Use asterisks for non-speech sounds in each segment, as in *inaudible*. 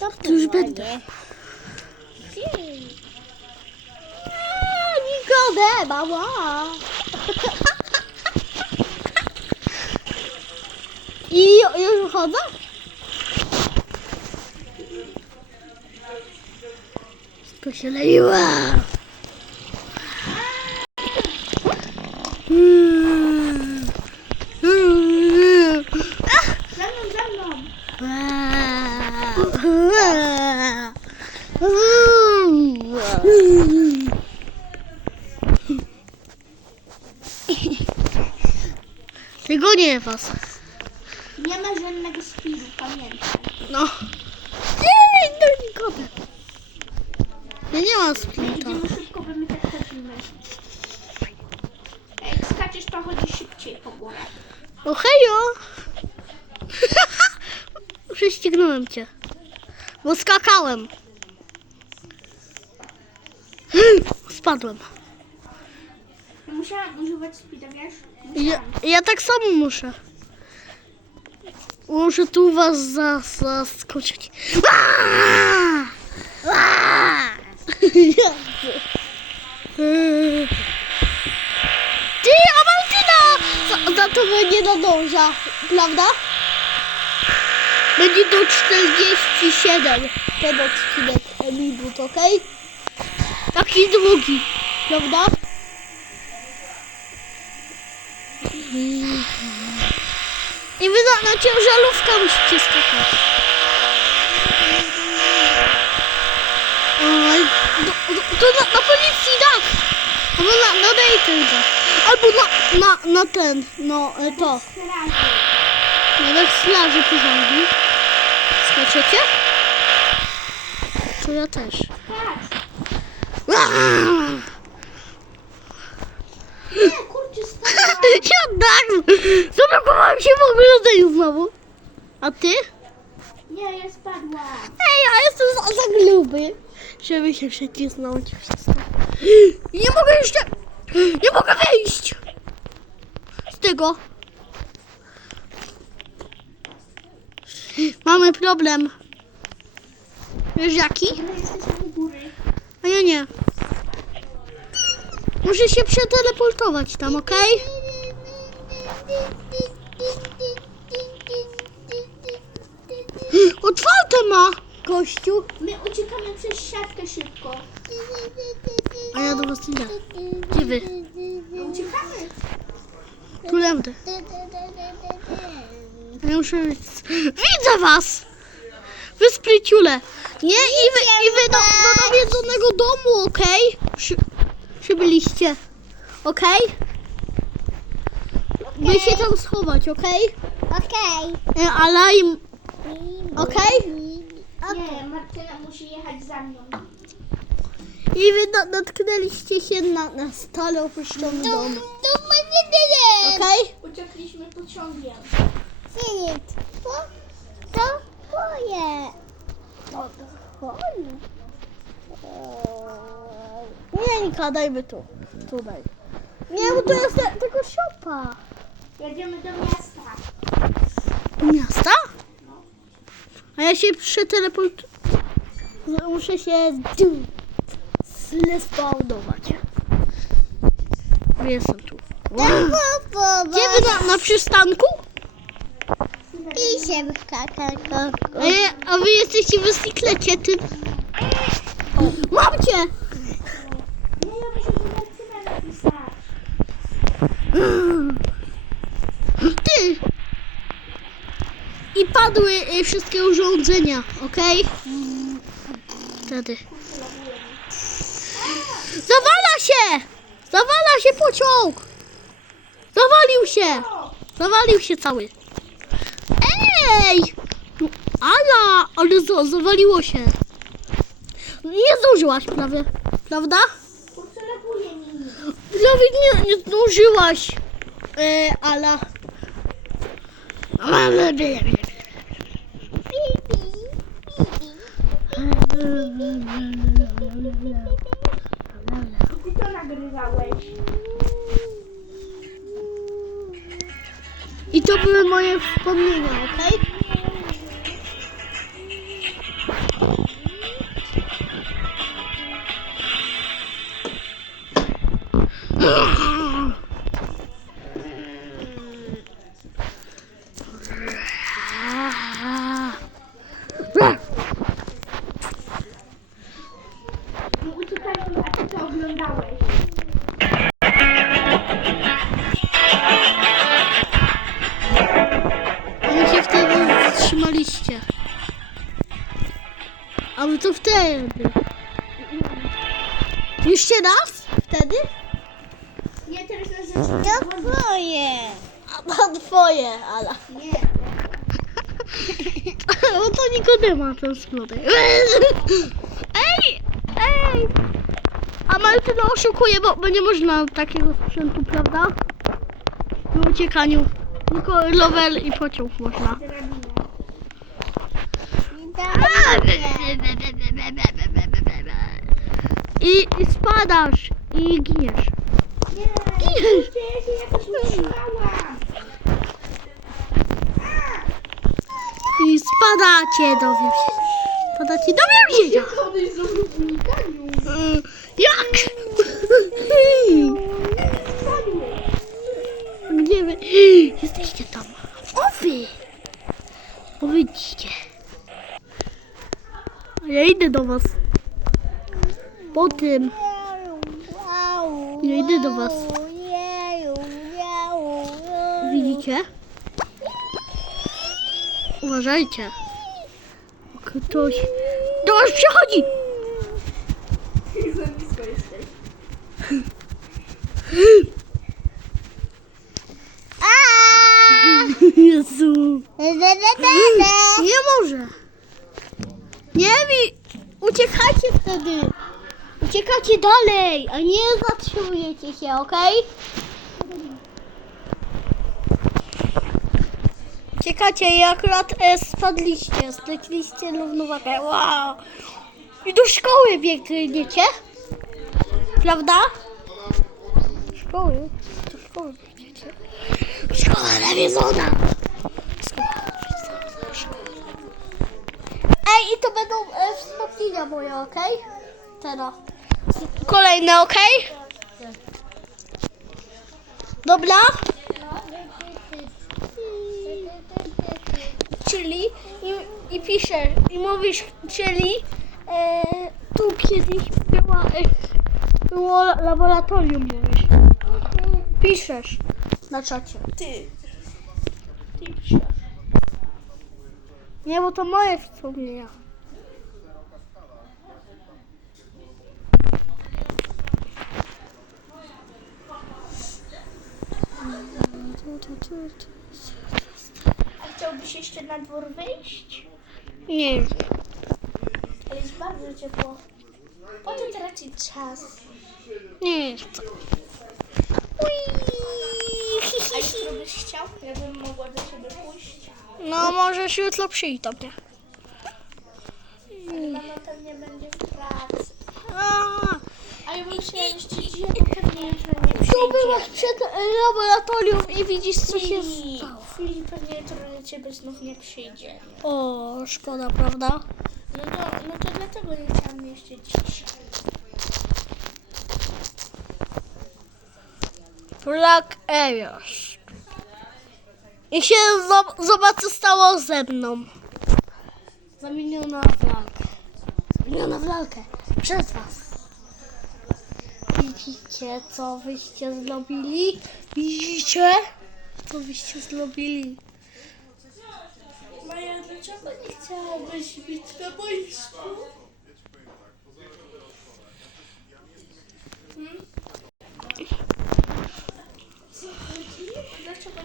To To już będę. Nikodema, ła. I już chodzę? Wszystko się leiła. Za mną, za mną. Tego nie was. Nie ma żadnego speedu, pamiętaj. No. Nie, no nikogo. Ja nie mam splinta. Idziemy szybko, bo my tak chodzimy. Jak skaczesz, to chodzisz szybciej po górę. O hejo! Prześcignąłem cię. Bo skakałem. *clears throat* Spadłem. Musiałam używać speeda, wiesz? Ja, ja tak samo muszę. Muszę tu was zas- zaskoczyć. Aaa! *laughs* Aaa! Ty, a Martyna! Za, za to nie nadąża, prawda? Będzie do 47 ten odcinek minut, okej? Taki długi, prawda? I wy na, na ciężarówkę musicie skakać. Do, do, to na, na policji tak. Albo na, na tak. Albo na, na, na ten, no e, to. Na wekslarzy porządku. Skaczecie? To ja też. Tak. Nie, kurczę. Ja tak! Zablokowałem się w ogrodzeniu znowu. A ty? Nie, ja spadłam. Ej, ja jestem za, za gruby, żeby się przecisnąć. *gasps* Nie mogę jeszcze... *gasps* Nie mogę wyjść! Z tego. Mamy problem. Wiesz jaki? A ja nie. Muszę się przeteleportować tam, okej? *gasps* Otwarte ma! Gościu. My uciekamy przez siatkę szybko. A ja do was idę. Gdzie wy? My uciekamy. Tu będę. Ja muszę... Widzę was! Wy spryciule. Nie? I wy, i wy do, do nawiedzonego domu, okej? Przy, przybyliście. Okej? By się tam schować, okej? Okej. E, Ale im... Okej? Nie, Martyna musi jechać za mną. I wy na, natknęliście się na, na stale opuszczony dom. Okej? Uciekliśmy pociągiem. Filip, to, to twoje. To twoje. Nie, Nika, dajmy tu. Tu daj. Nie, bo to jest te- tylko siopa. Jedziemy do miasta. Do miasta? A ja się przeteleportuję. Muszę się zlespawnować. Jestem tu. Gdzie wy na, na przystanku? Się w. A, ja, a wy jesteście w cyklecie, ty. Mam cię! Ty! I padły y, wszystkie urządzenia, okej? Wtedy. Zawala się! Zawala się pociąg! Zawalił się! Zawalił się cały. Ej! No, Ala! Ale za, zawaliło się. Nie zdążyłaś prawie, prawda? Prawie nie, nie zdążyłaś, e, Ala. Ty to nagrywałeś. to były moje wspomnienia, okej? Okay? A wy to wtedy. Jeszcze raz? Wtedy? Nie, teraz zaczyna. To twoje. A to twoje, Ala. Nie. *laughs* O to Nikodema ten splodek. *laughs* Ej! Ej! A Martyna oszukuje, bo, bo nie można takiego sprzętu, prawda? W uciekaniu. Tylko rower i pociąg można. I, I spadasz i giniesz. Nie. Giniesz! I spadacie do więzienia. Spadacie do więzienia. To jest znowu w unikaniu. Mm, Jak? Gdzie wy? Jesteście tam. O wy! O widzicie. Ja idę do was. Po tym. Ja idę do was. Widzicie? Uważajcie. Ktoś do was przychodzi. Za blisko jesteś. Jezu. *laughs* Nie może. Nie mi. Uciekacie wtedy. Uciekacie dalej, a nie zatrzymujecie się, okej? Uciekacie i akurat e, spadliście, straciliście równowagę. Wow. I do szkoły biegniecie. Prawda? Do szkoły. Do szkoły biegniecie. Szkoła nawiedzona. Ej, i to będą e, wspomnienia moje, okej? Teraz. Kolejne, okej? Dobra? Czyli i, i piszesz, i mówisz, czyli e, tu kiedyś była, e, było laboratorium, mówisz. Piszesz na czacie. Ty. Ty piszesz. Nie, bo to moje wspomnienia. A chciałbyś jeszcze na dwór wyjść? Nie. Ale jest bardzo ciepło. Po co tracić czas? Nie chcę. A jutro byś chciał? Ja bym mogła do ciebie pójść. No, możesz jutro przyjść do mnie. Mama pewnie będzie w pracy. A, A ja myślałam, że dzisiaj pewnie jutro nie przyjdzie. tu byłaś przed laboratorium i widzisz, co się Filip, stało. Filip pewnie jutro do ciebie znów nie przyjdzie. O, szkoda, prawda? No to, no to dlatego nie chciałam jeszcze dzisiaj. Black Areas. I się zob- zobacz, co stało ze mną. Zamieniona w lalkę. Zamieniona w lalkę. Przez was. Widzicie, co wyście zrobili? Widzicie? Co wyście zrobili? Maja, dlaczego nie chciałabyś być na boisku? Hmm? Co chodzi?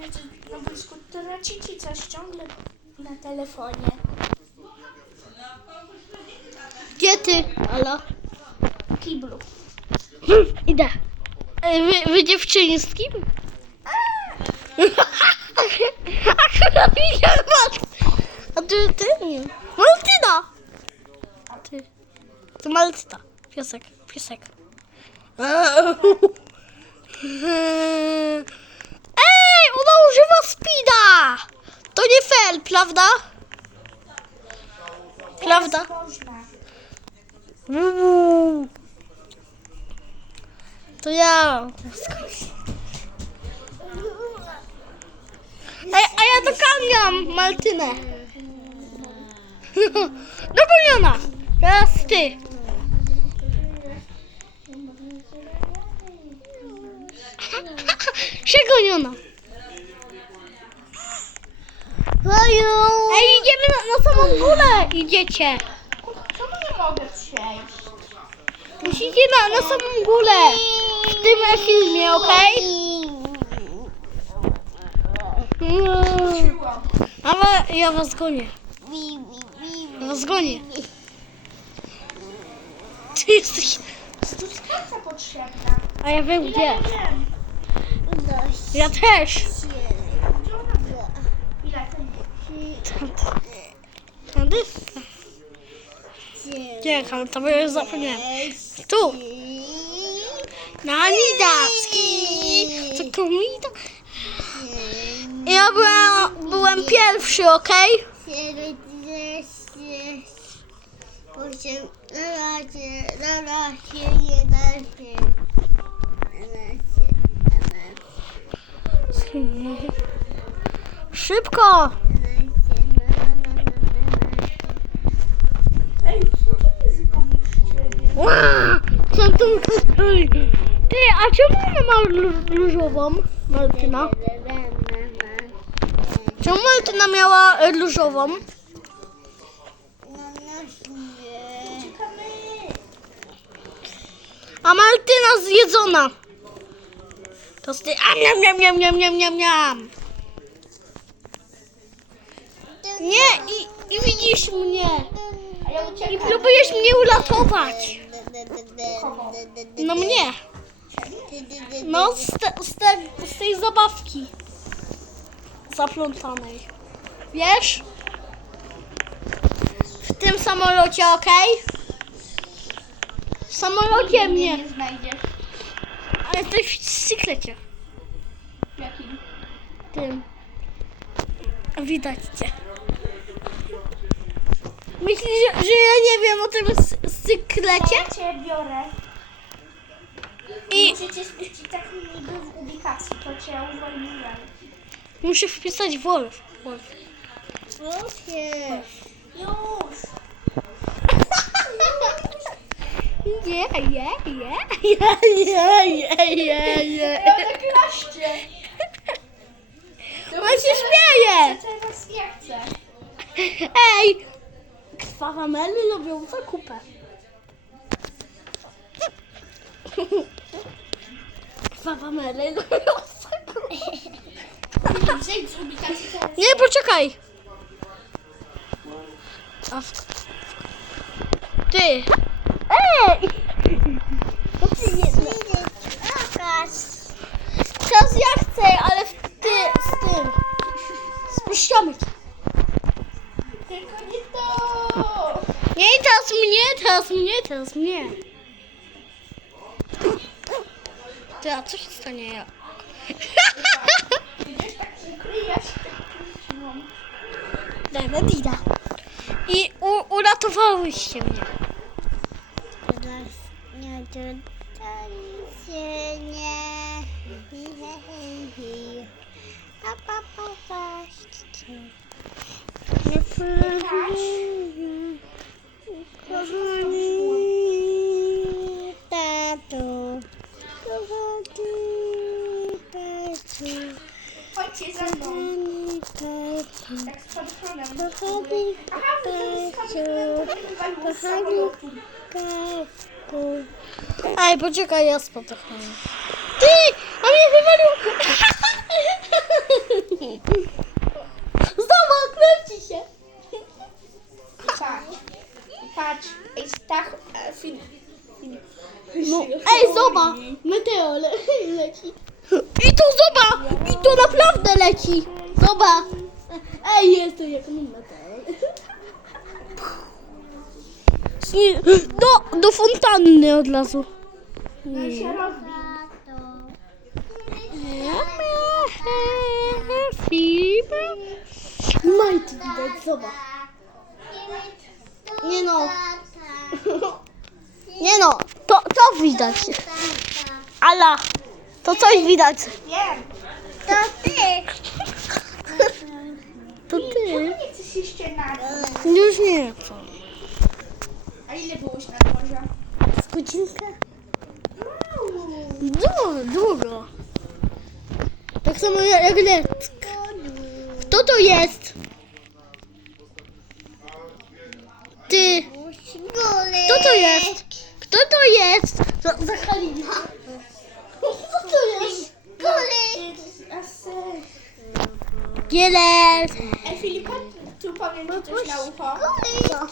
Być na boisku? Tracicie coś ciągle na telefonie. Gdzie ty? Ala? W kiblu. *laughs* Idę. E, Wy, wy dziewczyny z kim? *laughs* Akurat widziałem was. A ty, ty? Nie. Maltyna. A ty? To Maltyna. Piesek, piesek. *laughs* Ona używa speeda. To nie fair, prawda? Pra- prawda? To ja. Ej, a ja doganiam Maltynę. *laughs* Dogoniona. Teraz ty. *laughs* Przegoniona. Ej, idziemy na, na samą górę. Idziecie. Czemu nie mogę przejść? Musicie na, na samą górę. W tym filmie, okej? Mm. Ale ja was gonię. Ja was gonię. Ty jesteś... Tu skręca potrzebna. A ja wiem gdzie. Wiem. Ja też. Gdzie ona była? Ile to nie? Tędy? Nie, ale to już zapomniałem. Tu. Na Nidacki. Co komida? Ja byłem, byłem pierwszy, okej? Dwanaście, Szybko. Ej, co to jest zapomnieliście? Ła! Co tu Ty, a czemu ona ma różową Maltyna? Czemu Maltyna miała e, różową? A Maltyna zjedzona. To ty. A niam, niam, niam, niam, niam, niam, niam. Nie, i, i widzisz mnie. I uciekam. próbujesz mnie uratować. No mnie. No, z, te, z, te, z tej zabawki. Zaplątanej. Wiesz? W tym samolocie, okej? W samolocie mnie. nie znajdziesz. Ale jesteś w sekrecie. Jakim? Tym. Widać cię. Myślisz, że, że ja nie wiem o tym s- sekrecie? Ja cię biorę. I Musicie spuścić tak niby w ubikacji, to cię uwolniłem. muszę wpisać Wolf. Wolf. Już! Nie, nie, nie, nie, nie, nie, nie, nie. Ja tak klaście! On się śmieje. Teraz ja chcę. Ej! Krwawa Meli lubią zakupę. Krwawa Meli lubią zakupę. Z. Nie, poczekaj. A w... Ty. Ej! No ty nie, Teraz ja chcę, ale w ty, z tym. Spuściamy cię. Tylko nie to! Nie, teraz mnie, teraz mnie, teraz mnie. Ty, a co się stanie jak? Gdzieś tak tak wróciłam. Dajmy Dida. I u, uratowałyście mnie. Tato, kochani, tato, Chodźcie za mną. kochani, tato. Tak. Kochani, Aha, wy tato, kochani, tato. Ej, poczekaj, ja spadochronię. Ty! A mnie wywalił! *laughs* Zobacz, kręci się. Patrz. Patrz. Ej, Stach, e, film. No, ej, Meteor le *laughs* leci. I to zobacz! I to naprawdę leci! Zobacz! Ej, jest to jak meteor. I Do, do fontanny od razu. I się rozbi. Mighty widać, zobacz. Nie no. Nie no, to, to widać. *laughs* Ala, to coś widać. Wiem. To ty. To ty. Nie chcesz jeszcze na Już nie chcę. A ile byłeś na morze? Z godzinkę? Długo, długo. Tak samo jak Leck. Kto to jest? Ty. Kto to jest? Kto to jest? Za- Gieler. Ej Filipa, tu powiem ci coś na ucho. Co?